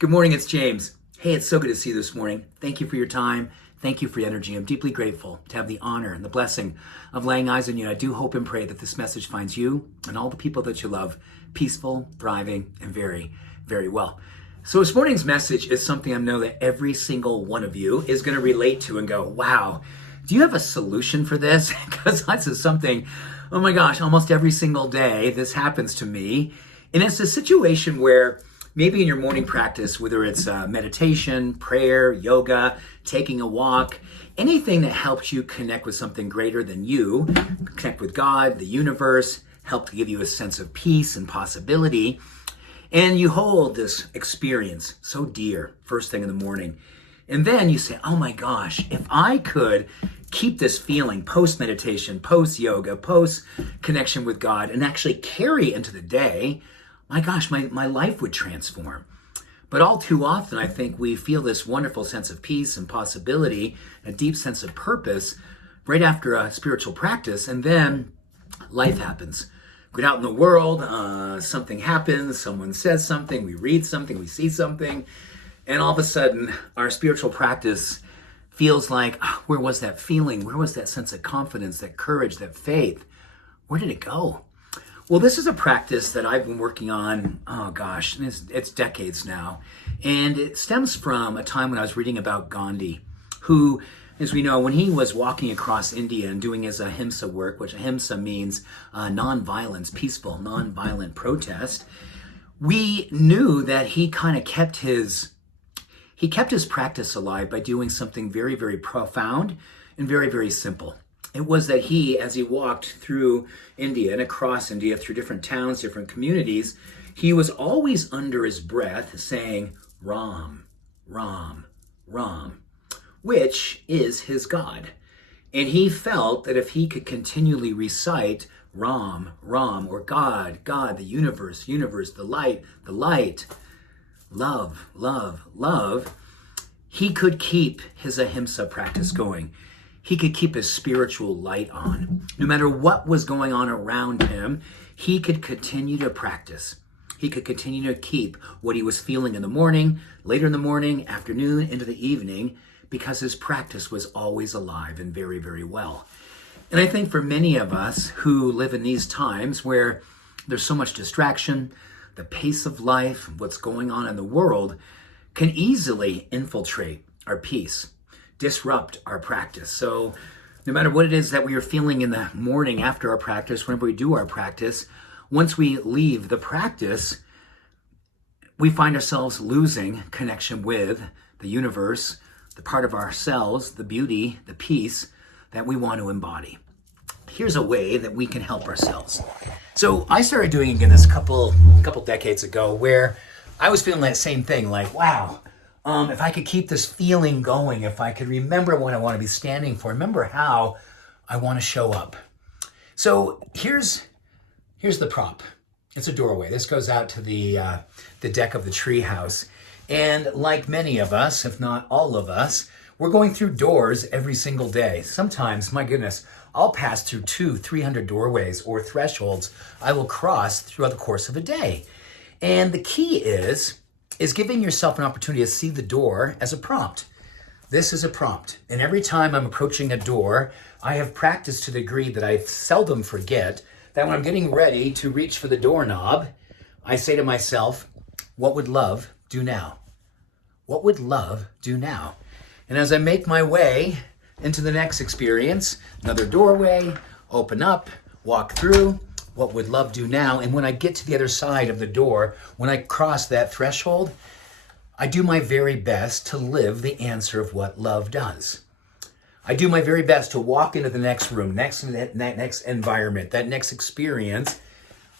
Good morning, it's James. Hey, it's so good to see you this morning. Thank you for your time. Thank you for your energy. I'm deeply grateful to have the honor and the blessing of laying eyes on you. I do hope and pray that this message finds you and all the people that you love peaceful, thriving, and very, very well. So this morning's message is something I know that every single one of you is going to relate to and go, wow, do you have a solution for this? Because this is something, oh my gosh, almost every single day this happens to me. And it's a situation where maybe in your morning practice, whether it's meditation, prayer, yoga, taking a walk, anything that helps you connect with something greater than you, connect with God, the universe, help to give you a sense of peace and possibility. And you hold this experience so dear first thing in the morning. And then you say, oh my gosh, if I could keep this feeling post-meditation, post-yoga, post-connection with God, and actually carry into the day, my gosh, my life would transform. But all too often, I think we feel this wonderful sense of peace and possibility, a deep sense of purpose right after a spiritual practice, and then life happens. We get out in the world, something happens, someone says something, we read something, we see something, and all of a sudden, our spiritual practice feels like, where was that feeling? Where was that sense of confidence, that courage, that faith? Where did it go? Well, this is a practice that I've been working on, oh gosh, it's decades now. And it stems from a time when I was reading about Gandhi, who, as we know, when he was walking across India and doing his ahimsa work, which ahimsa means non-violence, peaceful, non-violent protest, we knew that he kind of kept his practice alive by doing something very, very profound and very, very simple. It was that he, as he walked through India and across India, through different towns, different communities, he was always under his breath saying, Ram, Ram, Ram, which is his God. And he felt that if he could continually recite Ram, Ram, or God, God, the universe, the light, love, love, love, he could keep his ahimsa practice going. He could keep his spiritual light on. No matter what was going on around him, he could continue to practice. He could continue to keep what he was feeling in the morning, later in the morning, afternoon, into the evening, because his practice was always alive and very, very well. And I think for many of us who live in these times where there's so much distraction, the pace of life, what's going on in the world, can easily infiltrate our peace, disrupt our practice. So no matter what it is that we are feeling in the morning after our practice, whenever we do our practice, once we leave the practice, we find ourselves losing connection with the universe, the part of ourselves, the beauty, the peace that we want to embody. Here's a way that we can help ourselves. So I started doing again this couple decades ago where I was feeling that same thing, like, wow, if I could keep this feeling going, if I could remember what I want to be standing for, remember how I want to show up. So here's the prop. It's a doorway. This goes out to the deck of the tree house. And like many of us, if not all of us, we're going through doors every single day. Sometimes, my goodness, I'll pass through 200-300 doorways or thresholds I will cross throughout the course of a day. And the key is giving yourself an opportunity to see the door as a prompt. This is a prompt. And every time I'm approaching a door, I have practiced to the degree that I seldom forget that when I'm getting ready to reach for the doorknob, I say to myself, what would love do now? What would love do now? And as I make my way into the next experience, another doorway, open up, walk through, what would love do now? And when I get to the other side of the door, when I cross that threshold, I do my very best to live the answer of what love does. I do my very best to walk into the next room, next environment, that next experience,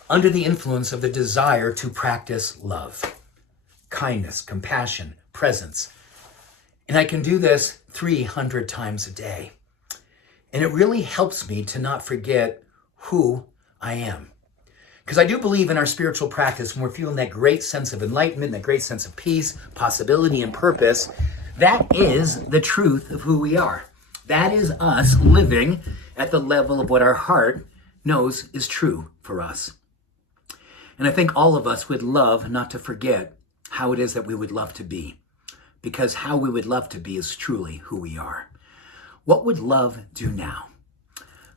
under the influence of the desire to practice love, kindness, compassion, presence. And I can do this 300 times a day. And it really helps me to not forget who I am. Because I do believe in our spiritual practice, when we're feeling that great sense of enlightenment, that great sense of peace, possibility, and purpose, that is the truth of who we are. That is us living at the level of what our heart knows is true for us. And I think all of us would love not to forget how it is that we would love to be, because how we would love to be is truly who we are. What would love do now?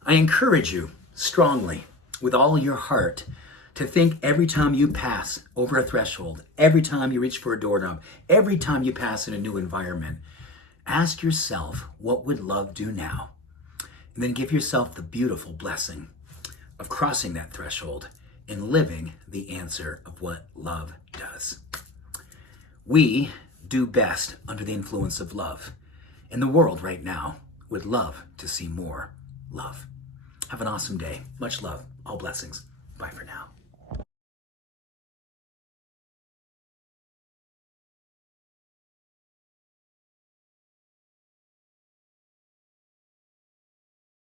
I encourage you strongly, with all your heart, to think every time you pass over a threshold, every time you reach for a doorknob, every time you pass in a new environment, ask yourself, what would love do now? And then give yourself the beautiful blessing of crossing that threshold and living the answer of what love does. We do best under the influence of love. And the world right now would love to see more love. Have an awesome day. Much love. All blessings. Bye for now.